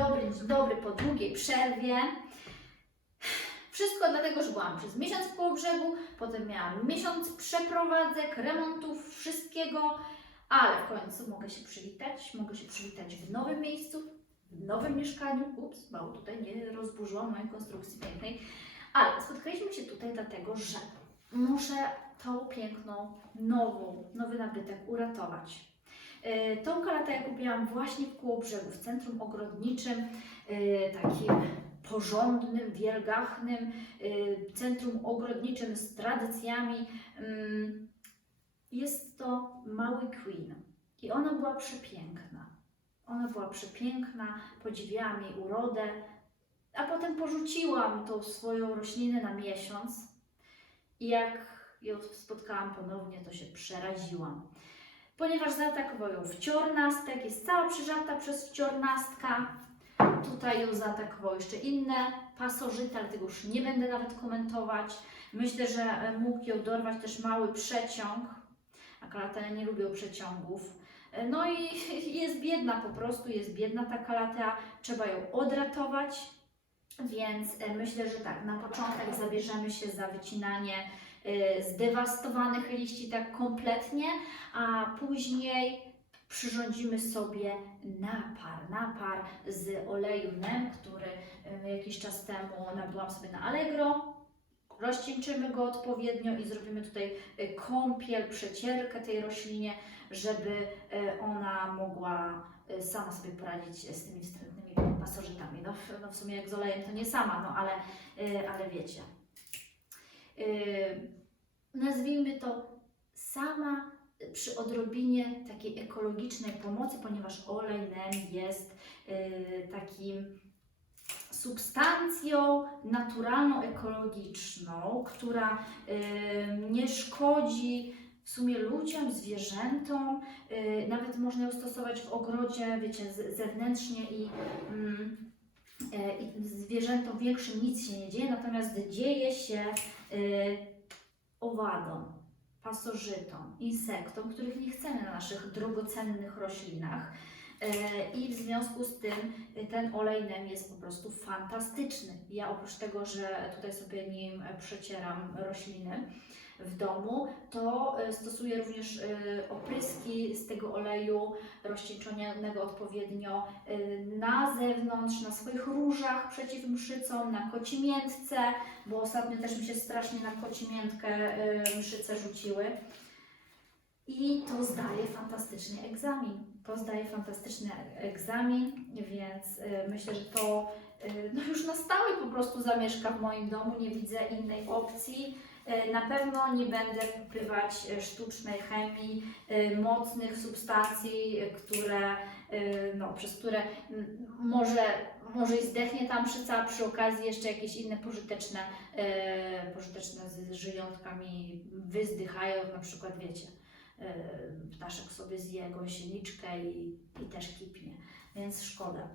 dobry, dzień dobry po długiej przerwie. Wszystko dlatego, że byłam przez miesiąc w Kołobrzegu, potem miałam miesiąc przeprowadzek, remontów, wszystkiego, ale w końcu mogę się przywitać, mogę się przywitać w nowym miejscu, w nowym mieszkaniu. Ups, mało tutaj nie rozburzyłam mojej konstrukcji pięknej, ale spotkaliśmy się tutaj dlatego, że muszę tą piękną, nową, nowy nabytek uratować. Yy, Tą kalatę kupiłam właśnie w Kołobrzegu, w centrum ogrodniczym, yy, takim porządnym, wielgachnym, yy, centrum ogrodniczym z tradycjami. Ym, Jest to mały Queen i ona była przepiękna. Ona była przepiękna, podziwiałam jej urodę, a potem porzuciłam tą swoją roślinę na miesiąc i jak ją spotkałam ponownie, to się przeraziłam ponieważ zaatakował ją wciornastek, jest cała przyżarta przez wciornastka. Tutaj ją zaatakowały jeszcze inne pasożyty, ale tego już nie będę nawet komentować. Myślę, że e, mógł ją dorwać też mały przeciąg, a nie lubią przeciągów. E, No i jest biedna po prostu, jest biedna ta kalatea, trzeba ją odratować. Więc e, myślę, że tak, na początek zabierzemy się za wycinanie zdewastowanych liści tak kompletnie, a później przyrządzimy sobie napar, napar z oleju NEM, który e, jakiś czas temu nabyłam sobie na Allegro. Rozcieńczymy go odpowiednio i zrobimy tutaj e, kąpiel, przecierkę tej roślinie, żeby ona mogła sama sobie poradzić z tymi wstrętnymi pasożytami. No, no w sumie jak z olejem to nie sama, no ale, ale wiecie. Nazwijmy to sama przy odrobinie takiej ekologicznej pomocy, ponieważ olej NEM jest y, takim substancją naturalną, ekologiczną, która nie szkodzi w sumie ludziom, zwierzętom. Y, nawet można ją stosować w ogrodzie, wiecie, zewnętrznie i, e, i zwierzętom większym nic się nie dzieje, natomiast dzieje się owadom, pasożytom, insektom, których nie chcemy na naszych drogocennych roślinach. E, I w związku z tym ten olej NEM jest po prostu fantastyczny. Ja oprócz tego, że tutaj sobie nim przecieram rośliny w domu, to e, stosuję również e, opryski z tego oleju rozcieńczonego odpowiednio e, na zewnątrz, na swoich różach przeciw mszycom, na kocimiętce, bo ostatnio też mi się strasznie na kocimiętkę mszyce rzuciły. I to zdaje fantastyczny egzamin. To zdaje fantastyczny egzamin, więc myślę, że to no już na stałe po prostu zamieszka w moim domu. Nie widzę innej opcji. Y, Na pewno nie będę wpływać y, sztucznej chemii, y, mocnych substancji, które, no, przez które może, może i zdechnie tam mszyca, a przy okazji jeszcze jakieś inne pożyteczne, pożyteczne z żyjątkami wyzdychają, na przykład wiecie, ptaszek sobie zje gąsieniczkę i, i też kipnie, więc szkoda.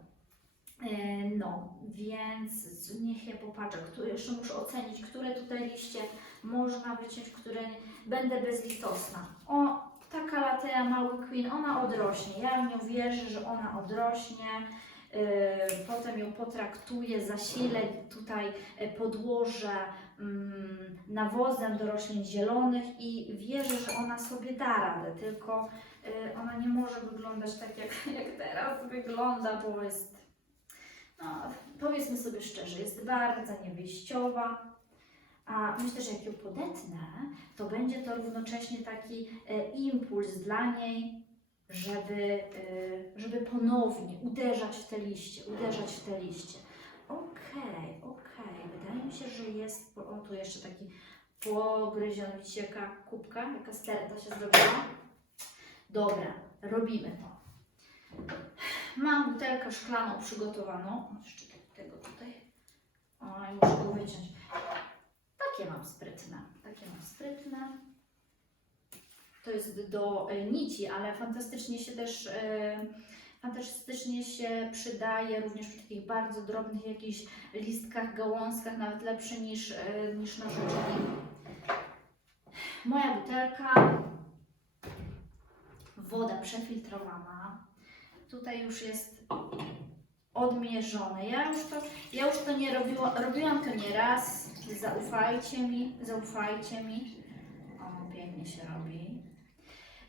No, więc niech ja popatrzę, które jeszcze muszę ocenić, które tutaj liście można wyciąć, które nie. Będę bezlitosna. O, ta kalatea mały Queen, ona odrośnie. Ja w nią wierzę, że ona odrośnie. Yy, potem ją potraktuję, zasilę tutaj e, podłożę mm, nawozem do roślin zielonych i wierzę, że ona sobie da radę, tylko y, ona nie może wyglądać tak jak, jak teraz wygląda, bo jest, no, powiedzmy sobie szczerze, jest bardzo niewyjściowa. A myślę, że jak ją podetnę, to będzie to równocześnie taki e, impuls dla niej, żeby, e, żeby ponownie uderzać w te liście, uderzać w te liście. Okej, okej, wydaje mi się, że jest, o tu jeszcze taki pogryziony, widzicie jaka kubka, jaka sterta się zrobiła. Dobra, robimy to. Mam butelkę szklaną przygotowaną. Jeszcze te- tego tutaj. Oj, muszę go wyciąć. Takie mam sprytne. Takie mam sprytne. To jest do e, nici, ale fantastycznie się też e, fantastycznie się przydaje również przy takich bardzo drobnych jakichś listkach, gałązkach, nawet lepsze niż, e, niż nożyczki. Moja butelka, woda przefiltrowana. Tutaj już jest odmierzone. Ja już to, ja już to nie robiłam, robiłam to nie raz. Zaufajcie mi, zaufajcie mi. O, pięknie się robi.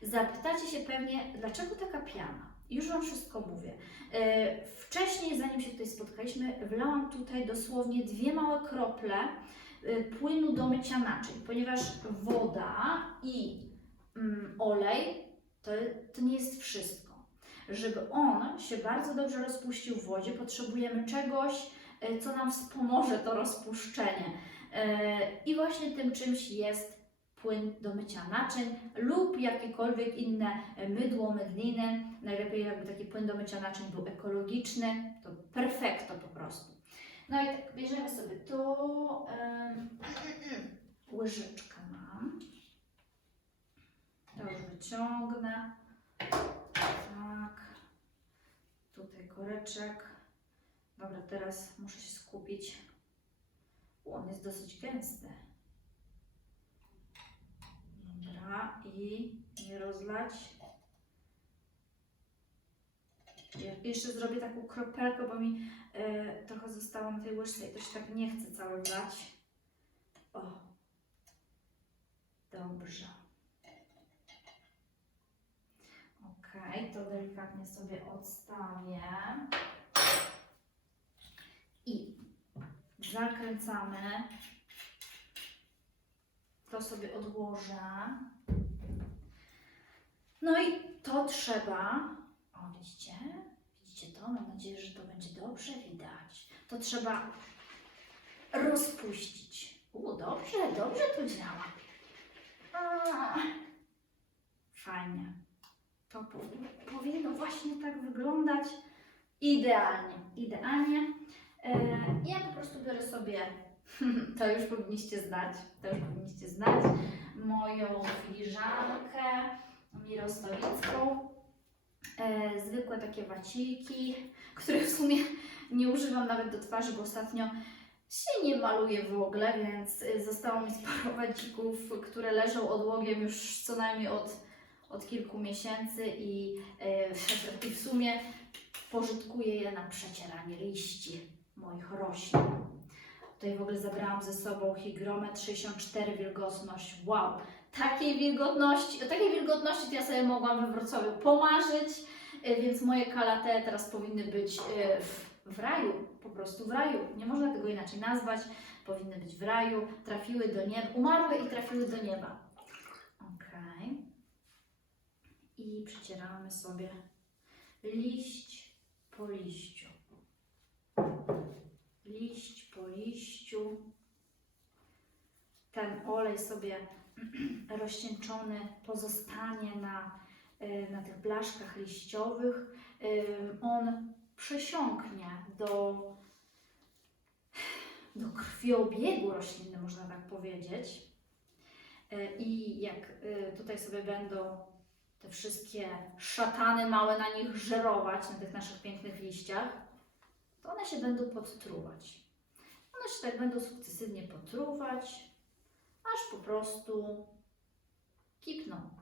Zapytacie się pewnie, dlaczego taka piana? Już Wam wszystko mówię. E, Wcześniej, zanim się tutaj spotkaliśmy, wlałam tutaj dosłownie dwie małe krople e, płynu do mycia naczyń, ponieważ woda i mm, olej to, to nie jest wszystko. Żeby on się bardzo dobrze rozpuścił w wodzie, potrzebujemy czegoś, co nam wspomoże to rozpuszczenie. E, I właśnie tym czymś jest płyn do mycia naczyń lub jakiekolwiek inne e, mydło, mydliny. Najlepiej jakby taki płyn do mycia naczyń był ekologiczny, to perfekto po prostu. No i tak bierzemy sobie tu em, łyżeczkę mam. To już wyciągnę. Tak. Tutaj koreczek. Dobra, teraz muszę się skupić. U, on jest dosyć gęsty. Dobra, i nie rozlać. Je- Jeszcze zrobię taką kropelkę, bo mi e, trochę zostało na tej łyżce i to się tak nie chce całe wlać. O. Dobrze. Ok, to delikatnie sobie odstawię. I zakręcamy. To sobie odłożę. No i to trzeba. O, widzicie? Widzicie to? Mam nadzieję, że to będzie dobrze widać. To trzeba rozpuścić. U, dobrze, dobrze to działa. Fajnie. To powi- powinno właśnie tak wyglądać. Idealnie, idealnie. E, ja po prostu biorę sobie, to już powinniście znać, to już powinniście znać, moją filiżankę mirosławicką. E, zwykłe takie waciki, których w sumie nie używam nawet do twarzy, bo ostatnio się nie maluję w ogóle, więc y, zostało mi sporo wacików, które leżą odłogiem już co najmniej od, od kilku miesięcy i, y, i w sumie pożytkuję je na przecieranie liści moich roślin. Tutaj w ogóle zabrałam ze sobą hygrometr 64 wilgotność. Wow! Takiej wilgotności, o takiej wilgotności to ja sobie mogłam we Wrocławiu pomarzyć, y, więc moje kalate teraz powinny być y, w, w raju, po prostu w raju. Nie można tego inaczej nazwać. Powinny być w raju, trafiły do nieba, umarły i trafiły do nieba. Ok. I przecieramy sobie liść po liściu. Liść po liściu. Ten olej sobie rozcieńczony pozostanie na, y, na tych blaszkach liściowych. Ym, On przesiąknie do, do krwiobiegu rośliny, można tak powiedzieć. Y, I jak tutaj sobie będą te wszystkie szatany małe na nich żerować, na tych naszych pięknych liściach, to one się będą podtruwać. One się tak będą sukcesywnie potruwać, aż po prostu kipną.